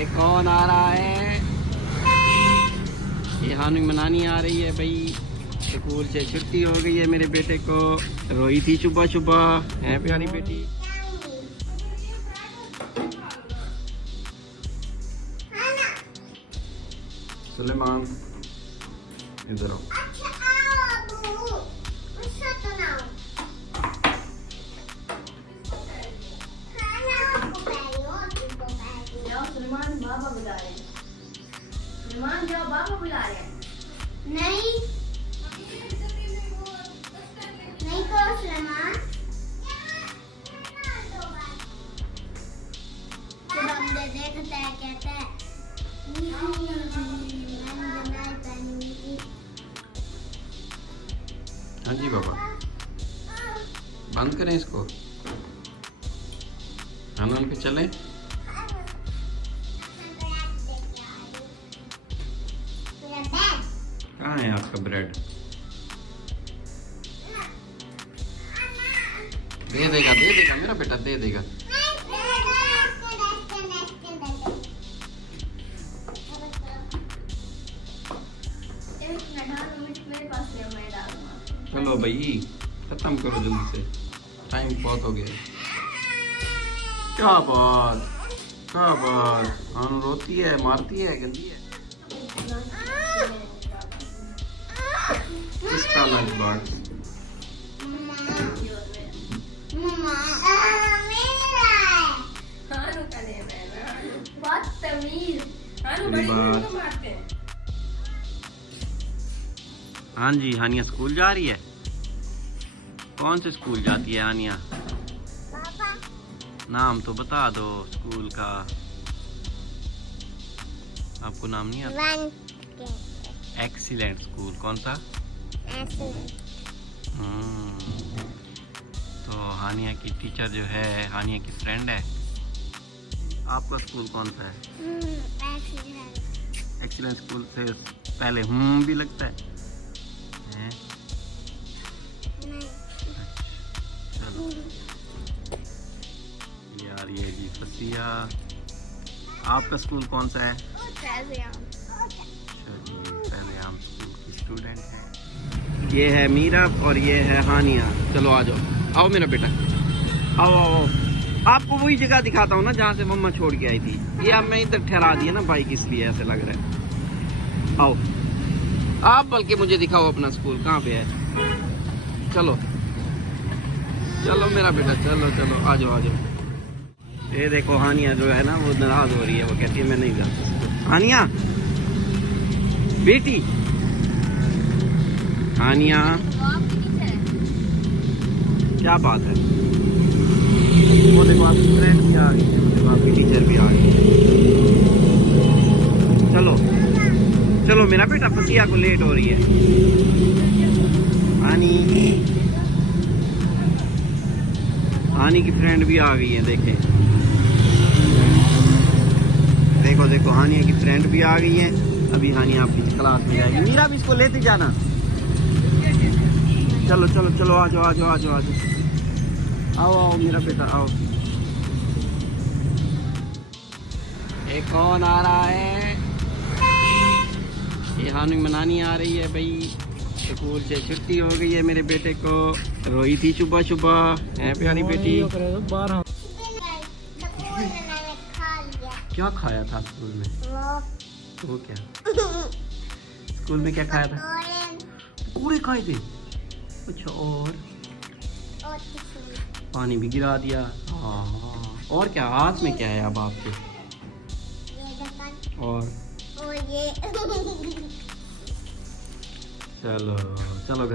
ये कौन आ रहा है? ये हानी मनानी आ रही है भाई। स्कूल से छुट्टी हो गई है मेरे बेटे को। रोई थी सुबह सुबह है प्यारी बेटी। सुलेमान इधर आओ। सुलेमान बाबा बुला रहे हैं। सुलेमान जाओ, बाबा बुला रहे हैं। नहीं नहीं करो सुलेमान। जब हम देखते हैं कहते हैं हाँ जी बाबा, बंद करें इसको, आनंद पे चलें। कहाँ है आपका ब्रेड? दे देगा मेरा बेटा दे देगा। चलो भाई खत्म करो जल्दी से, टाइम बहुत हो गया। क्या बात आन रोती है, मारती है, गंदी है। इसका लंच बॉक्स हाँ जी, हानिया स्कूल जा रही है। कौन से स्कूल जाती है हानिया? नाम तो बता दो स्कूल का। आपको नाम नहीं आता? Excellent school. कौन सा? तो हानिया की टीचर जो है हानिया की फ्रेंड है। आपका स्कूल कौन सा है? एक्सीलेंट स्कूल से पहले भी लगता है? चलो यार, ये भी फसिया। आपका स्कूल कौन सा है? पहले हम स्कूल की स्टूडेंट हैं। ये है मीरा और ये है हानिया। चलो आ जाओ, आओ मेरा बेटा, आओ। आपको वही जगह दिखाता हूँ ना जहाँ से मम्मा छोड़ के आई थी। ये अब मैं इधर ठहरा दिया ना बाइक, इसलिए ऐसे लग रहा है। आओ आप, बल्कि मुझे दिखाओ अपना स्कूल कहाँ पे है। चलो मेरा बेटा, चलो आ जाओ। ये देखो हानिया जो है ना वो नाराज हो रही है। वो कहती है मैं नहीं जा सकती। हानिया बेटी, हानिया क्या बात है? वो देखो आपकी फ्रेंड भी आ गई है, वो देखो आपकी टीचर भी आ गई है। चलो मेरा बेटा, फसिया को लेट हो रही है। हानी की फ्रेंड भी आ गई है। देखो हानिया की फ्रेंड भी आ गई है। अभी हानिया आपकी क्लास में जाएगी। मीरा भी इसको लेते जाना। चलो आ जाओ। आओ मेरा बेटा, आओ। ये कौन आ रहा है? ये हानी मनानी आ रही है भाई। स्कूल से छुट्टी हो गई है मेरे बेटे को। रोई थी सुबह है प्यारी बेटी। क्या खाया था स्कूल में? वो क्या स्कूल में क्या खाया था? पूरे खाए थे? अच्छा, और पानी भी गिरा दिया। हाँ, और क्या हाथ में क्या है अब आपके? और ये चलो